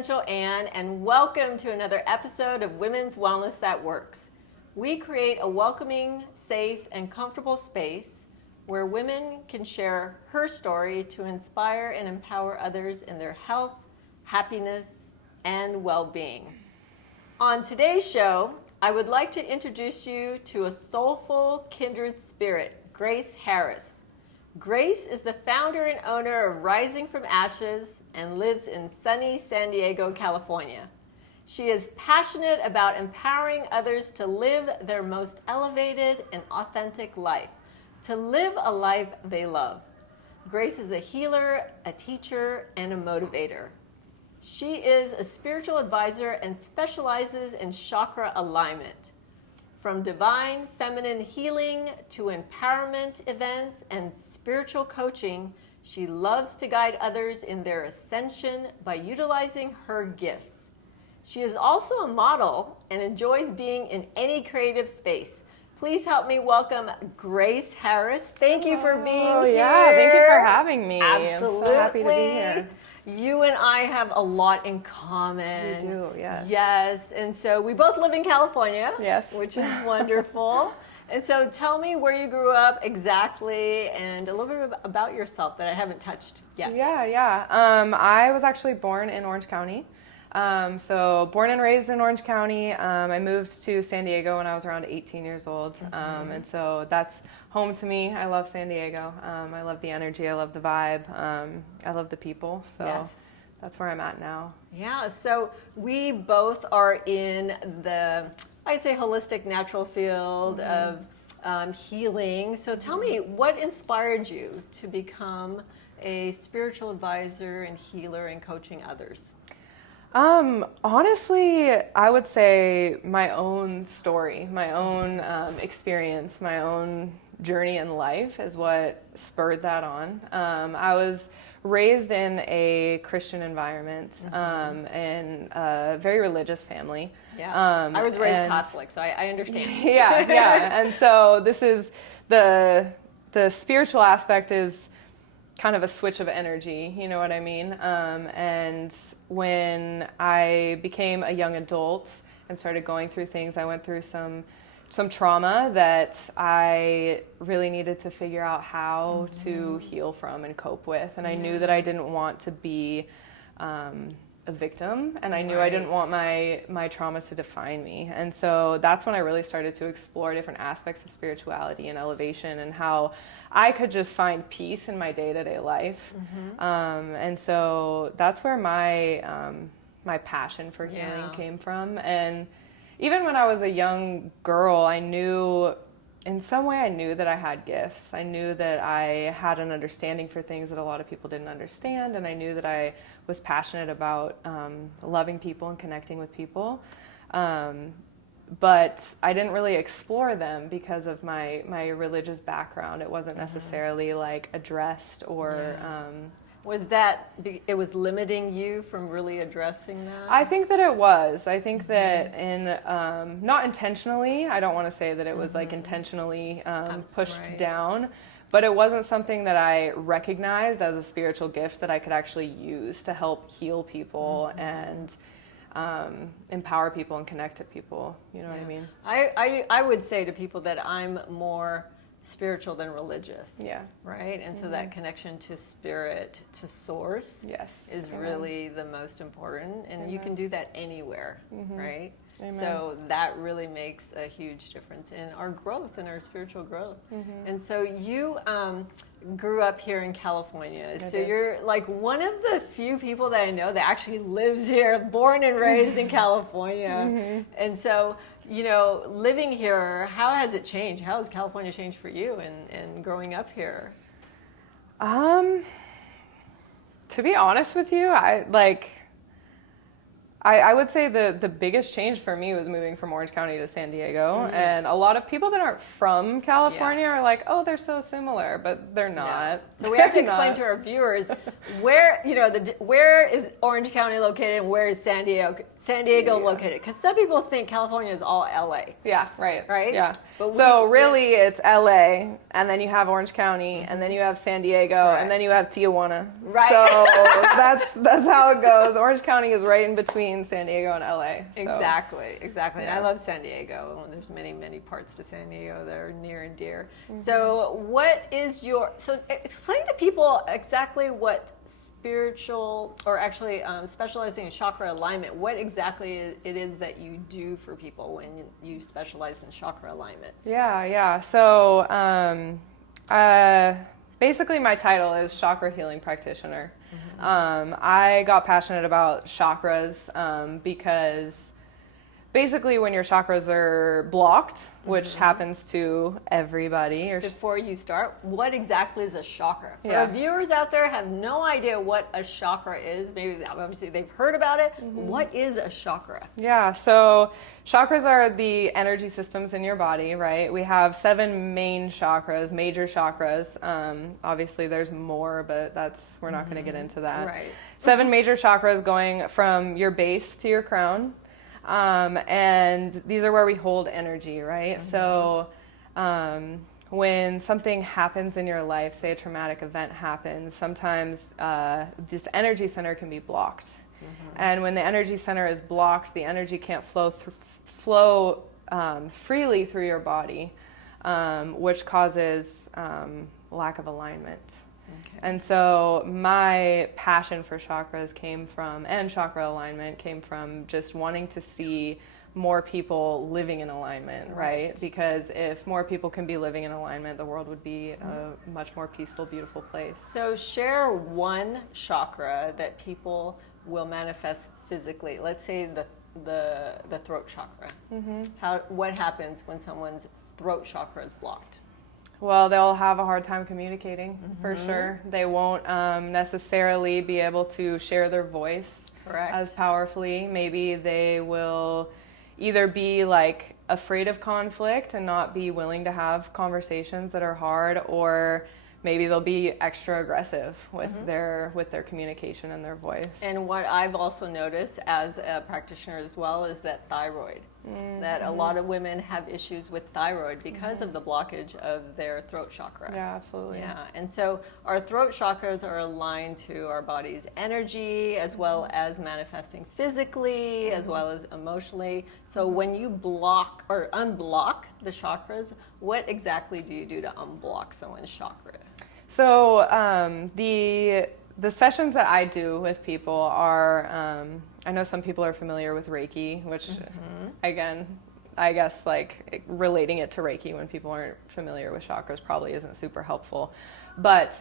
Essential Ann, and welcome to another episode of Women's Wellness That Works. We create a welcoming, safe, and comfortable space where women can share her story to inspire and empower others in their health, happiness, and well-being. On today's show, I would like to introduce you to a soulful, kindred spirit, Grace Harris. Grace is the founder and owner of Rising from Ashes and lives in sunny San Diego, California. She is passionate about empowering others to live their most elevated and authentic life, to live a life they love. Grace is a healer, a teacher, and a motivator. She is a spiritual advisor and specializes in chakra alignment. From divine feminine healing to empowerment events and spiritual coaching, she loves to guide others in their ascension by utilizing her gifts. She is also a model and enjoys being in any creative space. Please help me welcome Grace Harris. Thank you for being here. Yeah, thank you for having me. Absolutely. I'm so happy to be here. You and I have a lot in common. We do, yes. Yes, and so we both live in California. Yes. Which is wonderful. And so tell me where you grew up exactly and a little bit about yourself that I haven't touched yet. Yeah. I was actually born in Orange County. So born and raised in Orange County. I moved to San Diego when I was around 18 years old. And so that's home to me. I love San Diego. I love the energy. I love the vibe. I love the people. So yes. That's where I'm at now. Yeah. So we both are in the, I'd say, holistic natural field of healing. So tell me, what inspired you to become a spiritual advisor and healer and coaching others? Honestly, I would say my own story, my own experience, my own journey in life is what spurred that on. I was raised in a Christian environment, in a very religious family. Yeah, I was raised Catholic, so I understand. Yeah. And so this is the spiritual aspect is kind of a switch of energy, you know what I mean? And when I became a young adult and started going through things, I went through some trauma that I really needed to figure out how to heal from and cope with. And I knew that I didn't want to be a victim, and I knew I didn't want my trauma to define me. And so that's when I really started to explore different aspects of spirituality and elevation and how I could just find peace in my day-to-day life. And so that's where my passion for healing came from. And even when I was a young girl, I knew that I had gifts. I knew that I had an understanding for things that a lot of people didn't understand, and I knew that I was passionate about loving people and connecting with people. But I didn't really explore them because of my religious background. It wasn't necessarily like addressed or... Was that, it was limiting you from really addressing that? I think that it was. I think that not intentionally, I don't want to say that it was like intentionally pushed down, but it wasn't something that I recognized as a spiritual gift that I could actually use to help heal people and empower people and connect to people. You know what I mean? I would say to people that I'm more spiritual than religious. Yeah. Right? And so that connection to spirit, to source, is really the most important. And you can do that anywhere, right? Amen. So that really makes a huge difference in our growth, in our spiritual growth. And so you grew up here in California. So you're like one of the few people that I know that actually lives here, born and raised in California. And so, you know, living here, how has it changed? How has California changed for you and growing up here? To be honest with you, I would say the biggest change for me was moving from Orange County to San Diego. And a lot of people that aren't from California are like, oh, they're so similar, but they're not. Yeah. So we have to explain to our viewers where, where is Orange County located and where is San Diego located? Because some people think California is all LA. Yeah, right. Right? Yeah. But so really it's LA, and then you have Orange County, and then you have San Diego, and then you have Tijuana. Right. So that's how it goes. Orange County is right in between San Diego and LA. So. Exactly. Yeah. And I love San Diego. There's many parts to San Diego that are near and dear. So explain to people exactly what spiritual, or actually specializing in chakra alignment, what exactly it is that you do for people when you specialize in chakra alignment. Yeah. So basically my title is Chakra Healing Practitioner. I got passionate about chakras because basically when your chakras are blocked, which happens to everybody. Before you start, what exactly is a chakra? For our viewers out there have no idea what a chakra is. Maybe obviously they've heard about it. What is a chakra? Yeah, so chakras are the energy systems in your body, right? We have 7 main chakras, major chakras. Obviously there's more, but we're not going to get into that. Right. 7 major chakras going from your base to your crown. And these are where we hold energy, right? So when something happens in your life, say a traumatic event happens, sometimes this energy center can be blocked. And when the energy center is blocked, the energy can't flow freely through your body, which causes lack of alignment. And so my passion for chakras and chakra alignment came from just wanting to see more people living in alignment, right? Because if more people can be living in alignment, the world would be a much more peaceful, beautiful place. So share one chakra that people will manifest physically. Let's say the throat chakra. What happens when someone's throat chakra is blocked? Well, they'll have a hard time communicating, for sure. They won't necessarily be able to share their voice as powerfully. Maybe they will either be like afraid of conflict and not be willing to have conversations that are hard, or maybe they'll be extra aggressive with their communication and their voice. And what I've also noticed as a practitioner as well is that thyroid. That a lot of women have issues with thyroid because of the blockage of their throat chakra. Yeah, absolutely. Yeah, and so our throat chakras are aligned to our body's energy, as well as manifesting physically, as well as emotionally. So when you block or unblock the chakras, what exactly do you do to unblock someone's chakra? So the sessions that I do with people are, I know some people are familiar with Reiki, which again, I guess like relating it to Reiki when people aren't familiar with chakras probably isn't super helpful, but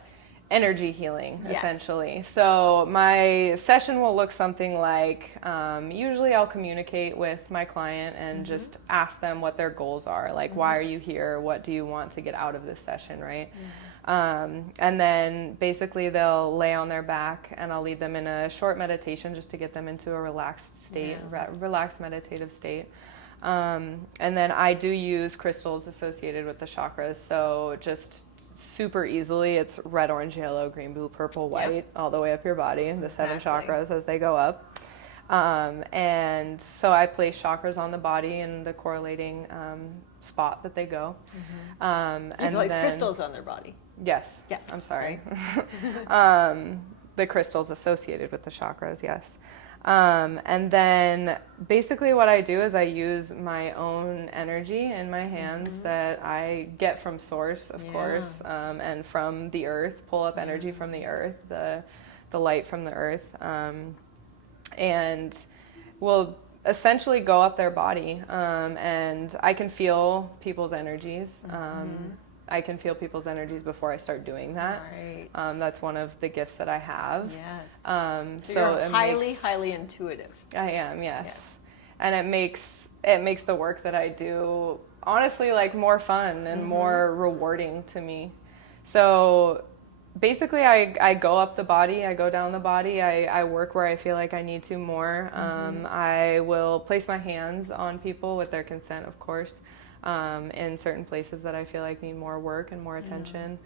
energy healing essentially. So my session will look something like, usually I'll communicate with my client and just ask them what their goals are, like why are you here, what do you want to get out of this session, right? And then basically they'll lay on their back and I'll lead them in a short meditation just to get them into a relaxed state, relaxed meditative state. And then I do use crystals associated with the chakras. So just super easily, it's red, orange, yellow, green, blue, purple, white, all the way up your body, the 7 chakras as they go up. And so I place chakras on the body in the correlating spot that they go. You place crystals on their body. Yes. I'm sorry. The crystals associated with the chakras, yes. And then basically what I do is I use my own energy in my hands that I get from source, of course, and from the earth, pull up energy from the earth, the light from the earth, and will essentially go up their body, and I can feel people's energies. I can feel people's energies before I start doing that. Right. That's one of the gifts that I have. Yes. So you're highly intuitive. I am, yes. And it makes the work that I do honestly like more fun and more rewarding to me. So basically I go up the body, I go down the body, I work where I feel like I need to more. I will place my hands on people with their consent, of course, in certain places that I feel like need more work and more attention.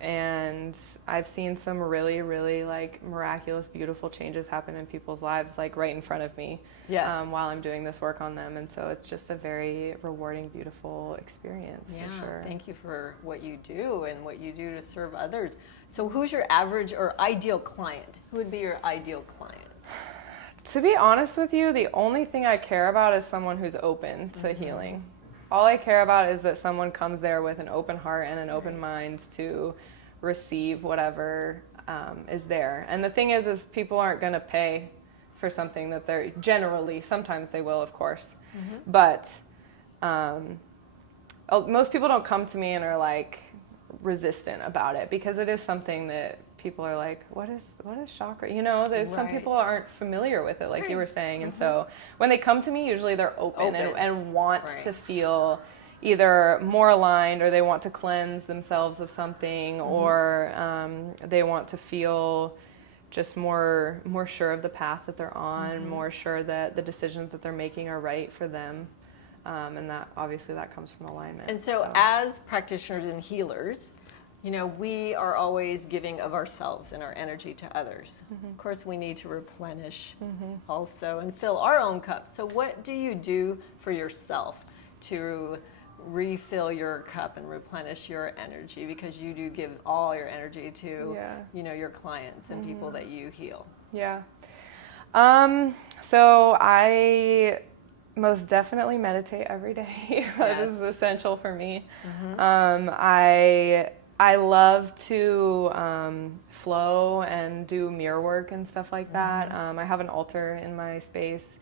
And I've seen some really, really like miraculous, beautiful changes happen in people's lives, like right in front of me, while I'm doing this work on them. And so it's just a very rewarding, beautiful experience, for sure. Thank you for what you do and what you do to serve others. So who's your average or ideal client? Who would be your ideal client? To be honest with you, the only thing I care about is someone who's open to healing. All I care about is that someone comes there with an open heart and an open mind to receive whatever is there. And the thing is people aren't going to pay for something that they're generally, sometimes they will, of course. But most people don't come to me and are like resistant about it, because it is something that people are like, what is chakra? You know, some people aren't familiar with it, like you were saying. And so when they come to me, usually they're open. And want to feel either more aligned, or they want to cleanse themselves of something, or they want to feel just more sure of the path that they're on, more sure that the decisions that they're making are right for them. And that obviously that comes from alignment. And so as practitioners and healers, you know, we are always giving of ourselves and our energy to others. Of course, we need to replenish also and fill our own cup. So what do you do for yourself to refill your cup and replenish your energy? Because you do give all your energy to, you know, your clients and people that you heal. So I most definitely meditate every day. That is essential for me. I love to flow and do mirror work and stuff like that. I have an altar in my space,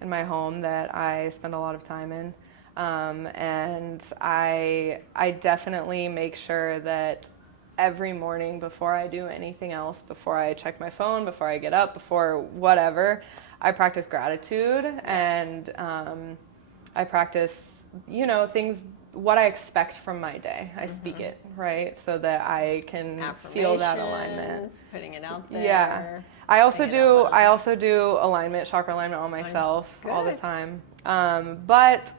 in my home, that I spend a lot of time in. And I definitely make sure that every morning, before I do anything else, before I check my phone, before I get up, before whatever, I practice gratitude. And I practice, you know, things, what I expect from my day. I speak it, right? So that I can feel that alignment. Putting it out there. Yeah. I also do alignment, chakra alignment on myself all the time. But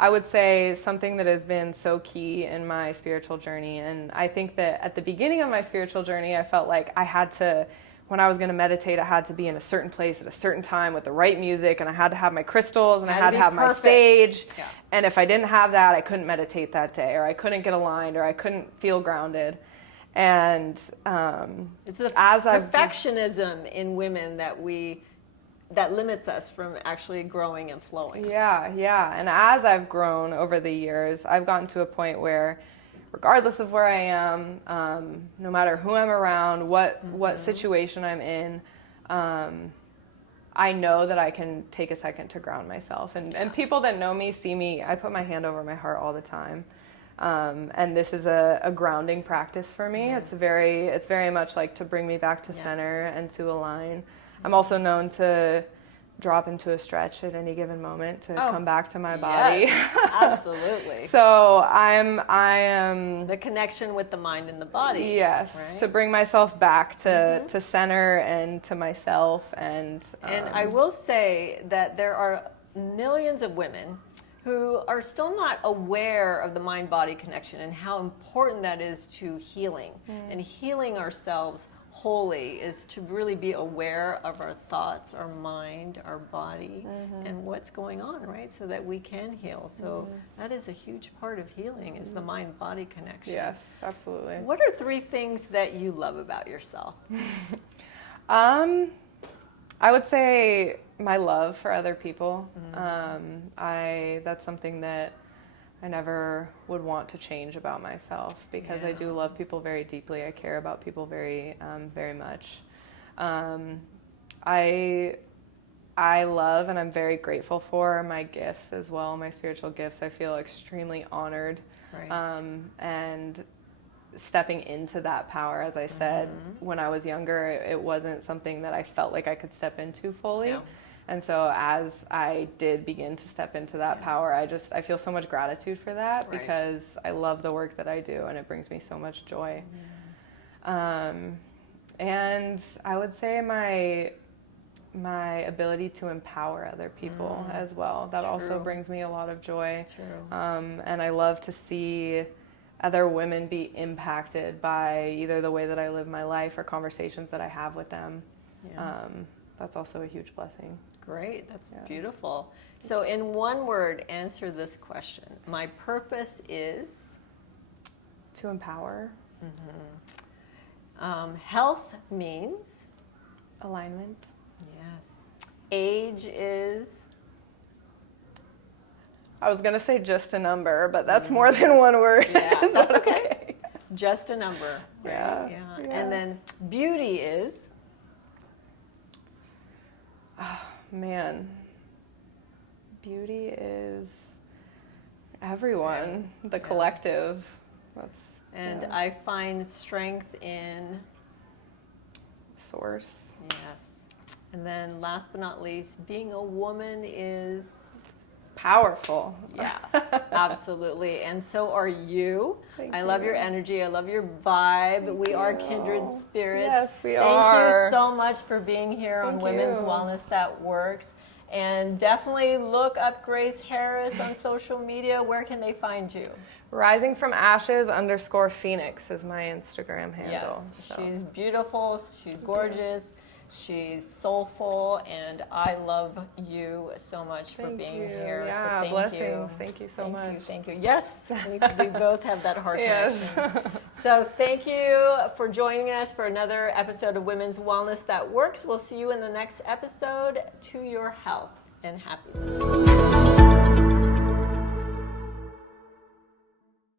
I would say something that has been so key in my spiritual journey, and I think that at the beginning of my spiritual journey, I felt like I had to, when I was going to meditate, I had to be in a certain place at a certain time with the right music, and I had to have my crystals, and I had to have my sage. And if I didn't have that, I couldn't meditate that day, or I couldn't get aligned, or I couldn't feel grounded. And it's the perfectionism in women that limits us from actually growing and flowing. And as I've grown over the years, I've gotten to a point where, regardless of where I am, no matter who I'm around, what situation I'm in, I know that I can take a second to ground myself. And people that know me see me, I put my hand over my heart all the time. And this is a grounding practice for me. It's very much like to bring me back to center and to align. I'm also known to drop into a stretch at any given moment to come back to my body. Absolutely. So I am the connection with the mind and the body. Yes, right? To bring myself back to center and to myself. And I will say that there are millions of women who are still not aware of the mind-body connection and how important that is to healing. And healing ourselves wholly is to really be aware of our thoughts, our mind, our body, and what's going on, right? So that we can heal. So that is a huge part of healing, is the mind-body connection. Yes, absolutely. What are 3 things that you love about yourself? I would say my love for other people. That's something that I never would want to change about myself, because I do love people very deeply. I care about people very, very much. I love, and I'm very grateful for, my gifts as well, my spiritual gifts. I feel extremely honored. And stepping into that power, as I said, when I was younger, it wasn't something that I felt like I could step into fully. And so as I did begin to step into that power, I feel so much gratitude for that, because I love the work that I do, and it brings me so much joy. And I would say my ability to empower other people as well. That also brings me a lot of joy. And I love to see other women be impacted by either the way that I live my life or conversations that I have with them. That's also a huge blessing. Great, that's beautiful. So in one word, answer this question. My purpose is? To empower. Health means? Alignment. Yes. Age is? I was going to say just a number, but that's more than one word. Yeah, that's okay. Just a number. Right? Yeah. And then beauty is? Oh, man. Beauty is everyone, the collective. And I find strength in? Source. Yes. And then last but not least, being a woman is? Powerful. Yeah, absolutely. And so are you. I love your energy. I love your vibe. We are kindred spirits. Yes, we are. Thank you so much for being here on Women's Wellness That Works. And definitely look up Grace Harris on social media. Where can they find you? risingfromashes_Phoenix is my Instagram handle. Yes, she's beautiful. She's gorgeous. She's soulful, and I love you so much for being here. Yeah, so thank blessings. you. Thank you so much. Thank you. Yes, we both have that heart Yes. connection. So thank you for joining us for another episode of Women's Wellness That Works. We'll see you in the next episode. To your health and happiness.